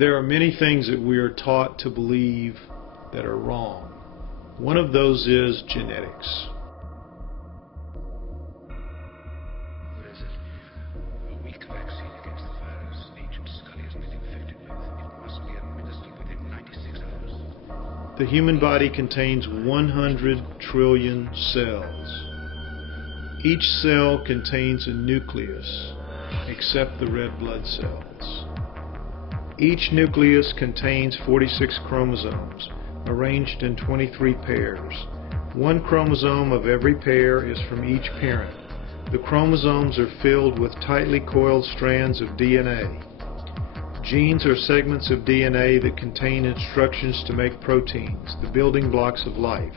There are many things that we are taught to believe that are wrong. One of those is genetics. What is it? A weak vaccine against the virus Agent Scully has been infected with. It must be administered within 96 hours. The human body contains 100 trillion cells. Each cell contains a nucleus, except the red blood cells. Each nucleus contains 46 chromosomes, arranged in 23 pairs. One chromosome of every pair is from each parent. The chromosomes are filled with tightly coiled strands of DNA. Genes are segments of DNA that contain instructions to make proteins, the building blocks of life.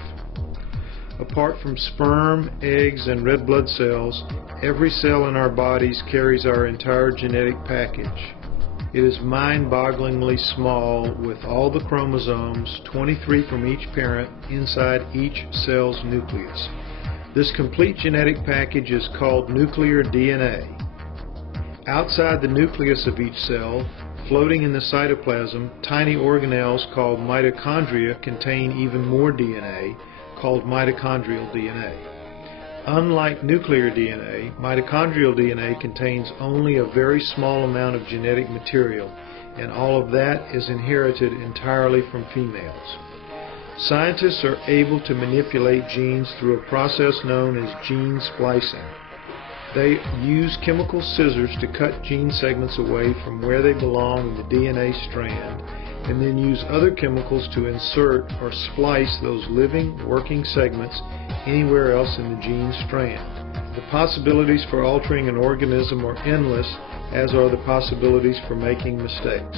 Apart from sperm, eggs, and red blood cells, every cell in our bodies carries our entire genetic package. It is mind-bogglingly small, with all the chromosomes, 23 from each parent, inside each cell's nucleus. This complete genetic package is called nuclear DNA. Outside the nucleus of each cell, floating in the cytoplasm, tiny organelles called mitochondria contain even more DNA, called mitochondrial DNA. Unlike nuclear DNA, mitochondrial DNA contains only a very small amount of genetic material, and all of that is inherited entirely from females. Scientists are able to manipulate genes through a process known as gene splicing. They use chemical scissors to cut gene segments away from where they belong in the DNA strand, and then use other chemicals to insert or splice those living, working segments anywhere else in the gene strand. The possibilities for altering an organism are endless, as are the possibilities for making mistakes.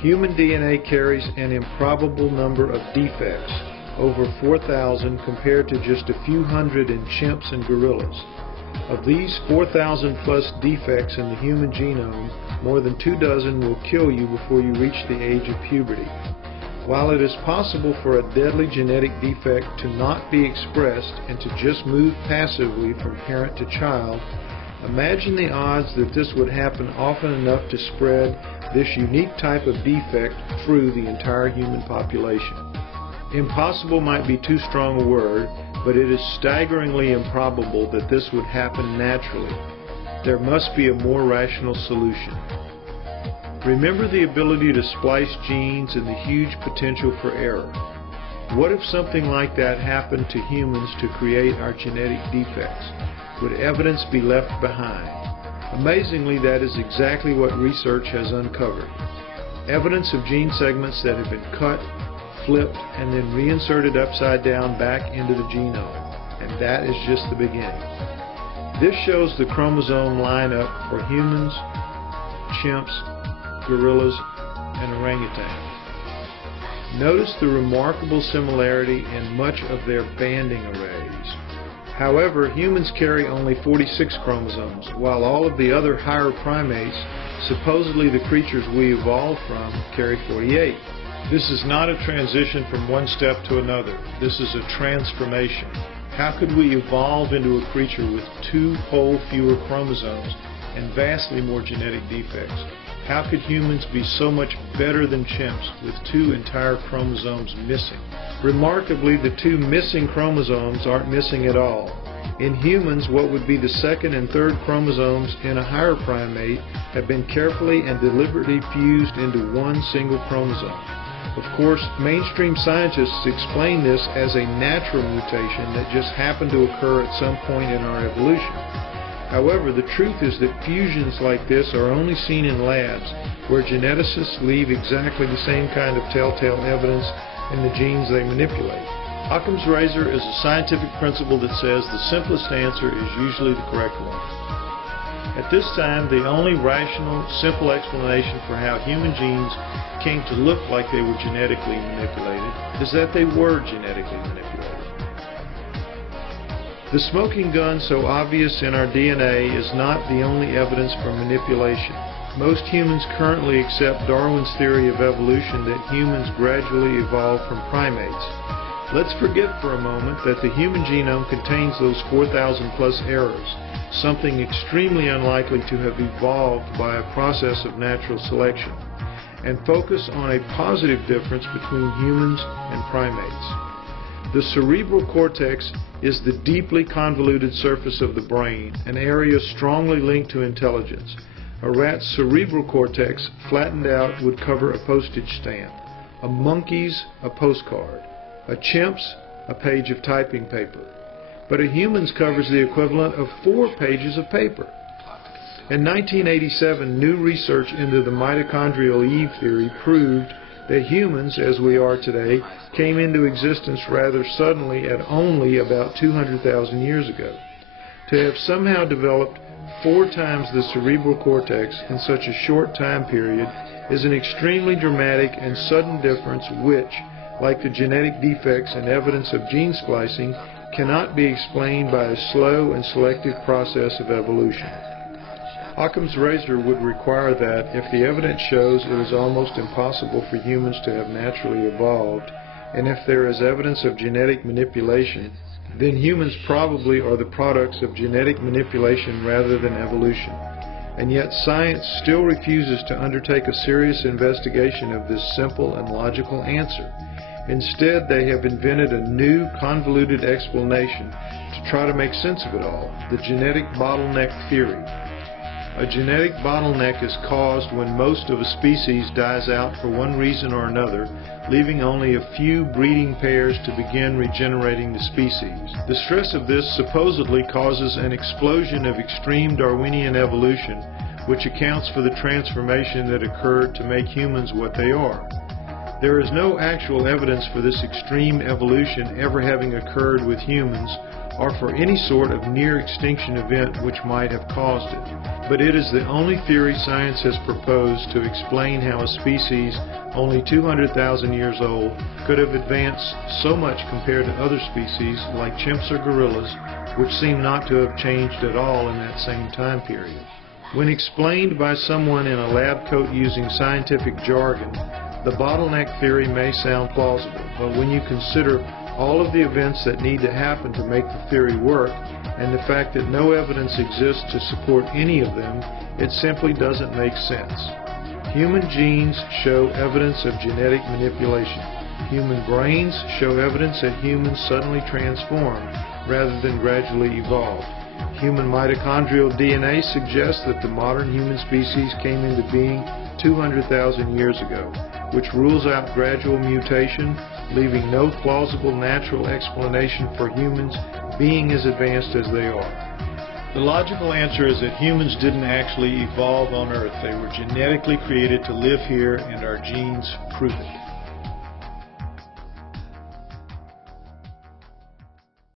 Human DNA carries an improbable number of defects, over 4,000 compared to just a few hundred in chimps and gorillas. Of these 4,000 plus defects in the human genome, more than 24 will kill you before you reach the age of puberty. While it is possible for a deadly genetic defect to not be expressed and to just move passively from parent to child, imagine the odds that this would happen often enough to spread this unique type of defect through the entire human population. Impossible might be too strong a word, but it is staggeringly improbable that this would happen naturally. There must be a more rational solution. Remember the ability to splice genes and the huge potential for error. What if something like that happened to humans to create our genetic defects? Would evidence be left behind? Amazingly, that is exactly what research has uncovered. Evidence of gene segments that have been cut, flipped, and then reinserted upside down back into the genome. And that is just the beginning. This shows the chromosome lineup for humans, chimps, gorillas, and orangutans. Notice the remarkable similarity in much of their banding arrays. However, humans carry only 46 chromosomes, while all of the other higher primates, supposedly the creatures we evolved from, carry 48. This is not a transition from one step to another. This is a transformation. How could we evolve into a creature with 2 whole fewer chromosomes and vastly more genetic defects? How could humans be so much better than chimps with 2 entire chromosomes missing? Remarkably, the 2 missing chromosomes aren't missing at all. In humans, what would be the 2nd and 3rd chromosomes in a higher primate have been carefully and deliberately fused into one single chromosome. Of course, mainstream scientists explain this as a natural mutation that just happened to occur at some point in our evolution. However, the truth is that fusions like this are only seen in labs, where geneticists leave exactly the same kind of telltale evidence in the genes they manipulate. Occam's razor is a scientific principle that says the simplest answer is usually the correct one. At this time, the only rational, simple explanation for how human genes came to look like they were genetically manipulated is that they were genetically manipulated. The smoking gun so obvious in our DNA is not the only evidence for manipulation. Most humans currently accept Darwin's theory of evolution that humans gradually evolved from primates. Let's forget for a moment that the human genome contains those 4,000 plus errors, something extremely unlikely to have evolved by a process of natural selection. and focus on a positive difference between humans and primates. The cerebral cortex is the deeply convoluted surface of the brain, an area strongly linked to intelligence. A rat's cerebral cortex, flattened out, would cover a postage stamp, a monkey's a postcard, a chimp's a page of typing paper. But a human's covers the equivalent of 4 pages of paper. In 1987, new research into the mitochondrial Eve theory proved that humans, as we are today, came into existence rather suddenly at only about 200,000 years ago. To have somehow developed 4 times the cerebral cortex in such a short time period is an extremely dramatic and sudden difference which, like the genetic defects and evidence of gene splicing, cannot be explained by a slow and selective process of evolution. Occam's razor would require that, if the evidence shows it is almost impossible for humans to have naturally evolved, and if there is evidence of genetic manipulation, then humans probably are the products of genetic manipulation rather than evolution. And yet science still refuses to undertake a serious investigation of this simple and logical answer. Instead, they have invented a new, convoluted explanation to try to make sense of it all, the genetic bottleneck theory. A genetic bottleneck is caused when most of a species dies out for one reason or another, leaving only a few breeding pairs to begin regenerating the species. The stress of this supposedly causes an explosion of extreme Darwinian evolution, which accounts for the transformation that occurred to make humans what they are. There is no actual evidence for this extreme evolution ever having occurred with humans, or for any sort of near-extinction event which might have caused it. But it is the only theory science has proposed to explain how a species only 200,000 years old could have advanced so much compared to other species like chimps or gorillas, which seem not to have changed at all in that same time period. When explained by someone in a lab coat using scientific jargon, the bottleneck theory may sound plausible, but when you consider all of the events that need to happen to make the theory work, and the fact that no evidence exists to support any of them, it simply doesn't make sense. Human genes show evidence of genetic manipulation. Human brains show evidence that humans suddenly transformed rather than gradually evolved. Human mitochondrial DNA suggests that the modern human species came into being 200,000 years ago, which rules out gradual mutation, leaving no plausible natural explanation for humans being as advanced as they are. The logical answer is that humans didn't actually evolve on Earth. They were genetically created to live here, and our genes prove it.